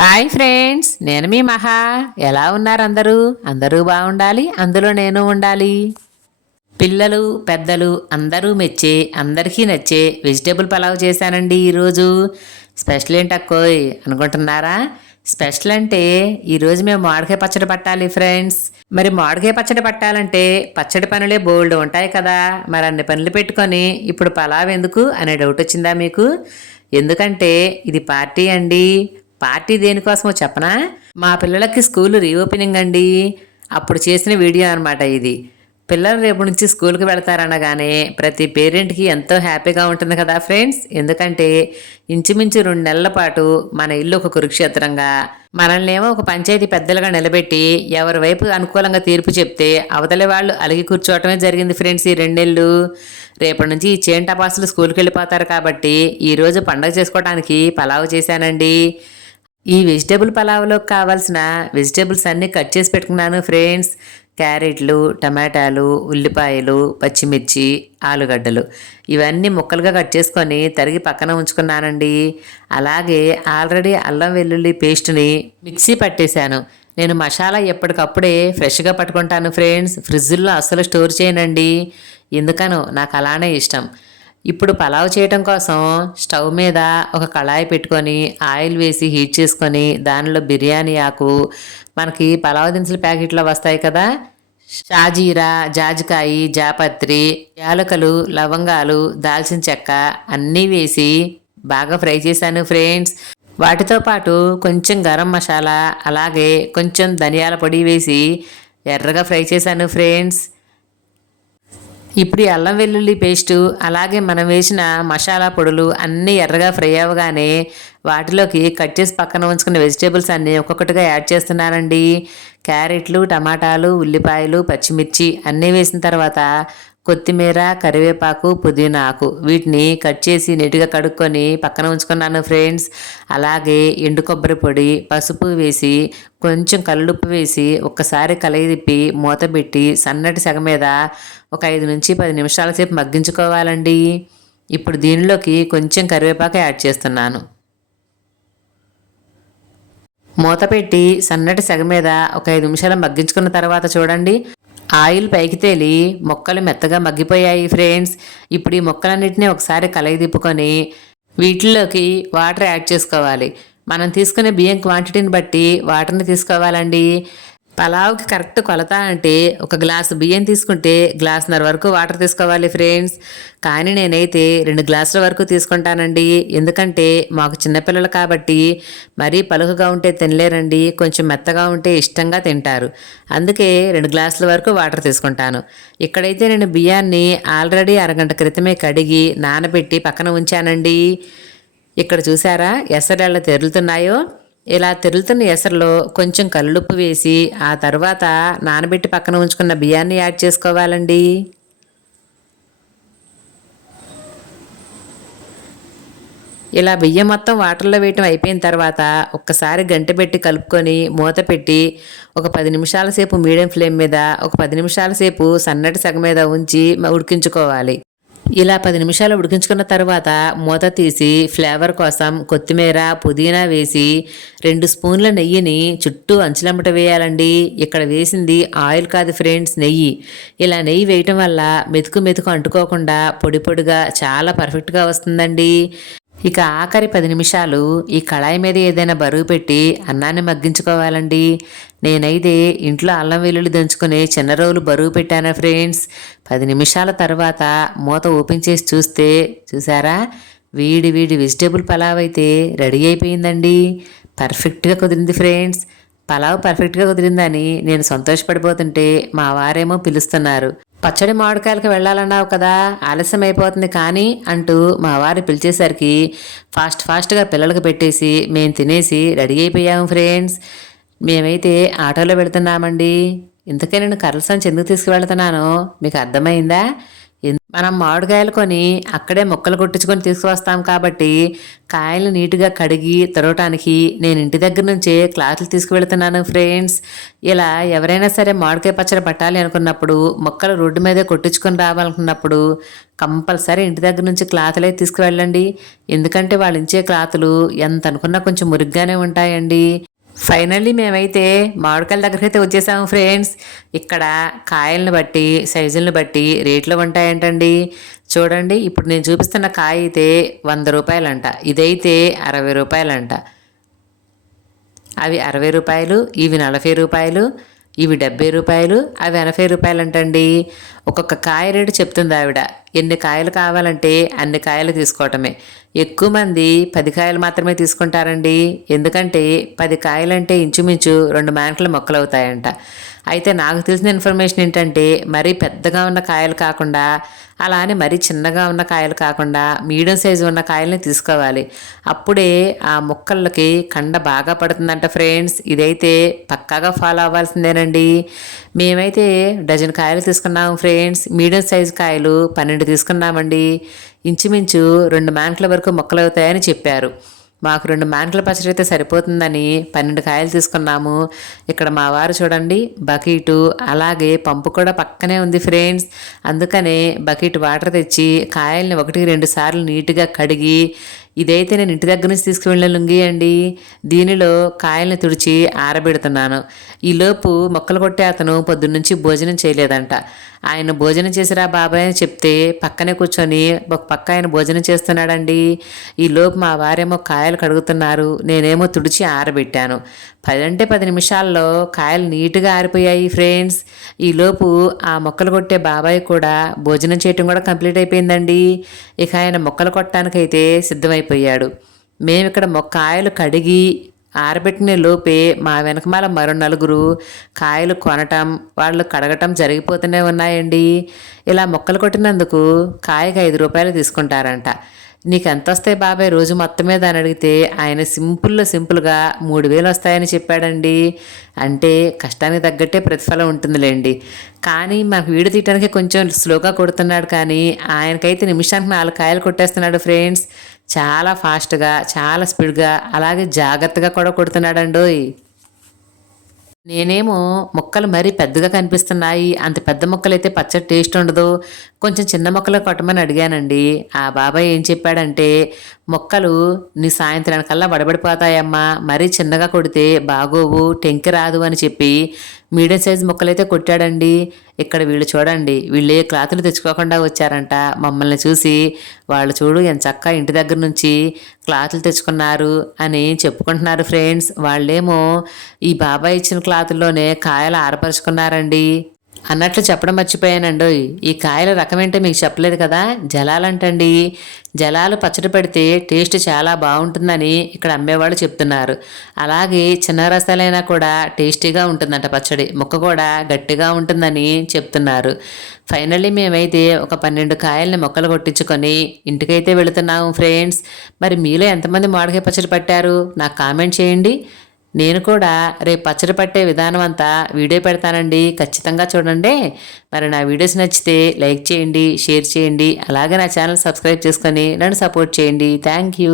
Hi friends, నేను మీ మహా. ఎలా ఉన్నారు అందరూ? అందరూ బాగుండాలి, అందులో నేను ఉండాలి. పిల్లలు పెద్దలు అందరూ మెచ్చే, అందరికీ నచ్చే వెజిటేబుల్ పలావ్ చేశానండి ఈరోజు. స్పెషల్ ఏంటక్కోయ్ అనుకుంటున్నారా? స్పెషల్ అంటే ఈరోజు మేము మామిడికాయ పచ్చడి పట్టాలి ఫ్రెండ్స్. మరి మామిడికాయ పచ్చడి పట్టాలంటే పచ్చడి పనులే బోల్డ్ ఉంటాయి కదా. మరి అన్ని పనులు పెట్టుకొని ఇప్పుడు పలావ్ ఎందుకు అనే డౌట్ వచ్చిందా మీకు? ఎందుకంటే ఇది పార్టీ అండి. పార్టీ దేనికోసమో చెప్పనా? మా పిల్లలకి స్కూల్ రీఓపెనింగ్ అండి. అప్పుడు చేసిన వీడియో అనమాట ఇది. పిల్లలు రేపు నుంచి స్కూల్కి వెళ్తారనగానే ప్రతి పేరెంట్కి ఎంతో హ్యాపీగా ఉంటుంది కదా ఫ్రెండ్స్. ఎందుకంటే ఇంచుమించు 2 నెలల పాటు మన ఇల్లు ఒక కురుక్షేత్రంగా, మనల్నేమో ఒక పంచాయతీ పెద్దలుగా నిలబెట్టి ఎవరి వైపు అనుకూలంగా తీర్పు చెప్తే అవతలి వాళ్ళు అలిగి కూర్చోవటమే జరిగింది ఫ్రెండ్స్ ఈ 2 నెలలు. రేపటి నుంచి ఈ చేంటపాసులు స్కూల్కి వెళ్ళిపోతారు కాబట్టి ఈరోజు పండగ చేసుకోవడానికి పలావ్ చేశానండి. ఈ వెజిటేబుల్ పలావ్లోకి కావాల్సిన వెజిటేబుల్స్ అన్నీ కట్ చేసి పెట్టుకున్నాను ఫ్రెండ్స్. క్యారెట్లు, టమాటాలు, ఉల్లిపాయలు, పచ్చిమిర్చి, ఆలుగడ్డలు ఇవన్నీ ముక్కలుగా కట్ చేసుకొని తరిగి పక్కన ఉంచుకున్నానండి. అలాగే ఆల్రెడీ అల్లం వెల్లుల్లి పేస్ట్ని మిక్సీ పట్టేశాను. నేను మసాలా ఎప్పటికప్పుడే ఫ్రెష్గా పట్టుకుంటాను ఫ్రెండ్స్. ఫ్రిడ్జ్లో అస్సలు స్టోర్ చేయనండి. ఎందుకనో నాకు అలానే ఇష్టం. ఇప్పుడు పలావ్ చేయటం కోసం స్టవ్ మీద ఒక కళాయి పెట్టుకొని ఆయిల్ వేసి హీట్ చేసుకొని దానిలో బిర్యానీ ఆకు, మనకి పలావ్ దినుసుల ప్యాకెట్లో వస్తాయి కదా, షాజీరా, జాజికాయ, జాపత్రి, యాలకులు, లవంగాలు, దాల్చిన చెక్క అన్నీ వేసి బాగా ఫ్రై చేశాను ఫ్రెండ్స్. వాటితో పాటు కొంచెం గరం మసాలా, అలాగే కొంచెం ధనియాల పొడి వేసి ఎర్రగా ఫ్రై చేశాను ఫ్రెండ్స్. ఇప్పుడు ఈ అల్లం వెల్లుల్లి పేస్టు, అలాగే మనం వేసిన మసాలా పొడులు అన్నీ ఎర్రగా ఫ్రై అవ్వగానే వాటిలోకి కట్ చేసి పక్కన ఉంచుకున్న వెజిటేబుల్స్ అన్నీ ఒక్కొక్కటిగా యాడ్ చేస్తున్నానండి. క్యారెట్లు, టమాటాలు, ఉల్లిపాయలు, పచ్చిమిర్చి అన్నీ వేసిన తర్వాత కొత్తిమీర, కరివేపాకు, పుదీనా ఆకు వీటిని కట్ చేసి నీట్గా కడుక్కొని పక్కన ఉంచుకున్నాను ఫ్రెండ్స్. అలాగే ఎండు కొబ్బరి పొడి, పసుపు వేసి కొంచెం కల్లుప్పు వేసి ఒక్కసారి కలయి తిప్పి మూత పెట్టి సన్నటి సెగ మీద ఒక 5 నుంచి 10 నిమిషాల సేపు మగ్గించుకోవాలండి. ఇప్పుడు దీనిలోకి కొంచెం కరివేపాకు యాడ్ చేస్తున్నాను. మూత పెట్టి సన్నటి సెగ మీద ఒక 5 నిమిషాలు మగ్గించుకున్న తర్వాత చూడండి, ఆయిల్ పైకి తేలి మొక్కలు మెత్తగా మగ్గిపోయాయి ఫ్రెండ్స్. ఇప్పుడు ఈ మొక్కలన్నింటినీ ఒకసారి కలయి తిప్పుకొని వీటిల్లోకి వాటర్ యాడ్ చేసుకోవాలి. మనం తీసుకునే బియ్యం క్వాంటిటీని బట్టి వాటర్ని తీసుకోవాలండి. పలావ్కి కరెక్ట్ కొలత అంటే ఒక గ్లాసు బియ్యం తీసుకుంటే గ్లాసున్నర వరకు వాటర్ తీసుకోవాలి ఫ్రెండ్స్. కానీ నేనైతే 2 గ్లాసుల వరకు తీసుకుంటానండి. ఎందుకంటే మాకు చిన్నపిల్లలు కాబట్టి మరీ పలుకుగా ఉంటే తినలేరండి, కొంచెం మెత్తగా ఉంటే ఇష్టంగా తింటారు. అందుకే 2 గ్లాసుల వరకు వాటర్ తీసుకుంటాను. ఇక్కడైతే నేను బియ్యాన్ని ఆల్రెడీ అరగంట క్రితమే కడిగి నానబెట్టి పక్కన ఉంచానండి. ఇక్కడ చూసారా ఎసరు ఎలా తెరులుతున్నాయో? ఇలా తెరులుతున్న ఎసరులో కొంచెం కల్లుప్పు వేసి ఆ తర్వాత నానబెట్టి పక్కన ఉంచుకున్న బియ్యాన్ని యాడ్ చేసుకోవాలండి. ఇలా బియ్యం మొత్తం వాటర్లో వేయటం అయిపోయిన తర్వాత ఒక్కసారి గంటె పెట్టి కలుపుకొని మూత పెట్టి ఒక 10 నిమిషాల సేపు మీడియం ఫ్లేమ్ మీద, ఒక 10 నిమిషాల సేపు సన్నటి సెగ మీద ఉంచి ఉడికించుకోవాలి. ఇలా 10 నిమిషాలు ఉడికించుకున్న తర్వాత మూత తీసి ఫ్లేవర్ కోసం కొత్తిమీర, పుదీనా వేసి 2 స్పూన్ల నెయ్యిని చుట్టూ అంచులమ్మట వేయాలండి. ఇక్కడ వేసింది ఆయిల్ కాదు ఫ్రెండ్స్, నెయ్యి. ఇలా నెయ్యి వేయటం వల్ల మెతుకు మెతుకు అంటుకోకుండా పొడి పొడిగా చాలా పర్ఫెక్ట్గా వస్తుందండి. ఇక ఆఖరి 10 నిమిషాలు ఈ కళాయి మీద ఏదైనా బరువు పెట్టి అన్నాన్ని మగ్గించుకోవాలండి. నేనైతే ఇంట్లో అల్లం వెల్లుల్లి దంచుకుని చిన్న రోలు బరువు పెట్టాను ఫ్రెండ్స్. 10 నిమిషాల తర్వాత మూత ఓపెన్ చేసి చూస్తే చూసారా, వీడి వెజిటేబుల్ పలావ్ అయితే రెడీ అయిపోయిందండి. పర్ఫెక్ట్గా కుదిరింది ఫ్రెండ్స్. పలావ్ పర్ఫెక్ట్గా కుదిరిందని నేను సంతోషపడిపోతుంటే మా వారేమో పిలుస్తున్నారు. పచ్చడి మామిడికాయలకు వెళ్ళాలన్నావు కదా, ఆలస్యం అయిపోతుంది కానీ అంటూ మా వారు పిలిచేసరికి ఫాస్ట్గా పిల్లలకు పెట్టేసి మేము తినేసి రెడీ అయిపోయాము ఫ్రెండ్స్. మేమైతే ఆటోలో వెళుతున్నామండి. ఇంతకే నేను కర్రల సంచి ఎందుకు తీసుకువెళ్తున్నానో మీకు అర్థమైందా? మనం మామిడికాయలు కొని అక్కడే ముక్కలు కొట్టించుకొని తీసుకువస్తాం కాబట్టి కాయలు నీట్గా కడిగి తరగటానికి నేను ఇంటి దగ్గర నుంచే క్లాతులు తీసుకువెళ్తున్నాను ఫ్రెండ్స్. ఇలా ఎవరైనా సరే మామిడికాయ పచ్చడి పట్టాలి అనుకున్నప్పుడు, మొక్కలు రోడ్డు మీదే కొట్టించుకొని రావాలనుకున్నప్పుడు కంపల్సరీ ఇంటి దగ్గర నుంచి క్లాతులే తీసుకువెళ్ళండి. ఎందుకంటే వాళ్ళు ఇచ్చే క్లాతులు ఎంత అనుకున్నా కొంచెం మురిగ్గానే ఉంటాయండి. ఫైనల్లీ మేమైతే మామిడికాయల దగ్గరికి అయితే వచ్చేసాము ఫ్రెండ్స్. ఇక్కడ కాయలను బట్టి సైజులను బట్టి రేట్లు ఉంటాయంటండి. చూడండి, ఇప్పుడు నేను చూపిస్తున్న కాయ అయితే 100 రూపాయలంట, ఇదైతే 60 రూపాయలంట. అవి 60 రూపాయలు, ఇవి 40 రూపాయలు, ఇవి 70 రూపాయలు, అవి 80 రూపాయలు అంటండి. ఒక్కొక్క కాయ రేటు చెప్తుంది ఆవిడ. ఎన్ని కాయలు కావాలంటే అన్ని కాయలు తీసుకోవటమే. ఎక్కువ మంది 10 కాయలు మాత్రమే తీసుకుంటారండి. ఎందుకంటే 10 కాయలంటే ఇంచుమించు 2 మేకల మొక్కలు అవుతాయంట. అయితే నాకు తెలిసిన ఇన్ఫర్మేషన్ ఏంటంటే మరీ పెద్దగా ఉన్న కాయలు కాకుండా, అలానే మరీ చిన్నగా ఉన్న కాయలు కాకుండా మీడియం సైజు ఉన్న కాయల్ని తీసుకోవాలి. అప్పుడే ఆ మొక్కలకి కండ బాగా పడుతుందంట ఫ్రెండ్స్. ఇదైతే పక్కాగా ఫాలో అవ్వాల్సిందేనండి. మేమైతే డజన్ కాయలు తీసుకున్నాము ఫ్రెండ్స్. మీడియం సైజు కాయలు 12 తీసుకున్నామండి. ఇంచుమించు 2 మేకల వరకు మొక్కలు అవుతాయని చెప్పారు. మాకు 2 మేకల పచ్చడి అయితే సరిపోతుందని 12 కాయలు తీసుకున్నాము. ఇక్కడ మా వారు చూడండి, బకెటు అలాగే పంపు కూడా పక్కనే ఉంది ఫ్రెండ్స్. అందుకనే బకెట్ వాటర్ తెచ్చి కాయల్ని 1-2 సార్లు నీట్గా కడిగి, ఇదైతే నేను ఇంటి దగ్గర నుంచి తీసుకువెళ్ళిన లుంగి అండి. దీనిలో కాయల్ని తుడిచి ఆరబెడుతున్నాను. ఈలోపు మొక్కలు కొట్టే అతను పొద్దున్నుంచి భోజనం చేయలేదంట. ఆయన భోజనం చేసిరా బాబాయ్ అని చెప్తే పక్కనే కూర్చొని ఒక పక్క ఆయన భోజనం చేస్తున్నాడండి. ఈలోపు మా వారేమో కాయలు కడుగుతున్నారు, నేనేమో తుడిచి ఆరబెట్టాను. 10 నిమిషాల్లో కాయలు నీట్గా ఆరిపోయాయి ఫ్రెండ్స్. ఈలోపు ఆ మొక్కలు కొట్టే బాబాయ్ కూడా భోజనం చేయటం కూడా కంప్లీట్ అయిపోయిందండి. ఇక ఆయన మొక్కలు కొట్టడానికైతే సిద్ధమైపోయాడు. మేము ఇక్కడ కాయలు కడిగి ఆరబెట్టిన లోపే మా వెనకమాల మరో 4 కాయలు కొనటం, వాళ్ళు కడగటం జరిగిపోతూనే ఉన్నాయండి. ఇలా మొక్కలు కొట్టినందుకు కాయకి 5 రూపాయలు తీసుకుంటారంట. నీకు ఎంత వస్తాయి బాబాయ్ రోజు మొత్తం మీద అని అడిగితే ఆయన సింపుల్గా 3000 వస్తాయని చెప్పాడండి. అంటే కష్టానికి తగ్గట్టే ప్రతిఫలం ఉంటుందిలేండి. కానీ మాకు వీడియో తీయడానికి కొంచెం స్లోగా కొడుతున్నాడు, కానీ ఆయనకైతే నిమిషానికి 4 కాయలు కొట్టేస్తున్నాడు ఫ్రెండ్స్. చాలా ఫాస్ట్గా, చాలా స్పీడ్గా, అలాగే జాగ్రత్తగా కూడా కొడుతున్నాడండోయ్. నేనేమో మొక్కలు మరీ పెద్దగా కనిపిస్తున్నాయి, అంత పెద్ద మొక్కలైతే పచ్చడి టేస్ట్ ఉండదు, కొంచెం చిన్న మొక్కలు కొట్టమని అడిగానండి. ఆ బాబాయ్ ఏం చెప్పాడంటే, మొక్కలు నీ సాయంత్రానికల్లా వడబడిపోతాయమ్మా, మరీ చిన్నగా కొడితే బాగోవు, టెంకి రాదు అని చెప్పి మీడియం సైజు మొక్కలైతే కొట్టాడండి. ఇక్కడ వీళ్ళు చూడండి, వీళ్ళే క్లాతులు తెచ్చుకోకుండా వచ్చారంట. మమ్మల్ని చూసి వాళ్ళు చూడు ఎంత చక్కగా ఇంటి దగ్గర నుంచి క్లాతులు తెచ్చుకున్నారు అని చెప్పుకుంటున్నారు ఫ్రెండ్స్. వాళ్ళేమో ఈ బాబాయ్ ఇచ్చిన క్లాతుల్లోనే కాయలు ఆరపరుచుకున్నారండి. అన్నట్లు చెప్పడం మర్చిపోయానండి. ఈ కాయల రకం ఏంటో మీకు చెప్పలేదు కదా, జలాలంటండి. జలాలు పచ్చడి పెడితే టేస్ట్ చాలా బాగుంటుందని ఇక్కడ అమ్మేవాళ్ళు చెప్తున్నారు. అలాగే చిన్న రసాలైనా కూడా టేస్టీగా ఉంటుందంట పచ్చడి, ముక్క కూడా గట్టిగా ఉంటుందని చెప్తున్నారు. ఫైనల్లీ మేమైతే ఒక 12 కాయల్ని మొక్కలు కొట్టించుకొని ఇంటికైతే వెళుతున్నాము ఫ్రెండ్స్. మరి మీలో ఎంతమంది మామిడికాయ పచ్చడి పట్టారు నాకు కామెంట్ చేయండి. నేను కూడా రేపు పచ్చడి పట్టే విధానం అంతా వీడియో పెడతానండి, ఖచ్చితంగా చూడండి. మరి నా వీడియోస్ నచ్చితే లైక్ చేయండి, షేర్ చేయండి, అలాగే నా ఛానల్ సబ్స్క్రైబ్ చేసుకొని నన్ను సపోర్ట్ చేయండి. Thank you.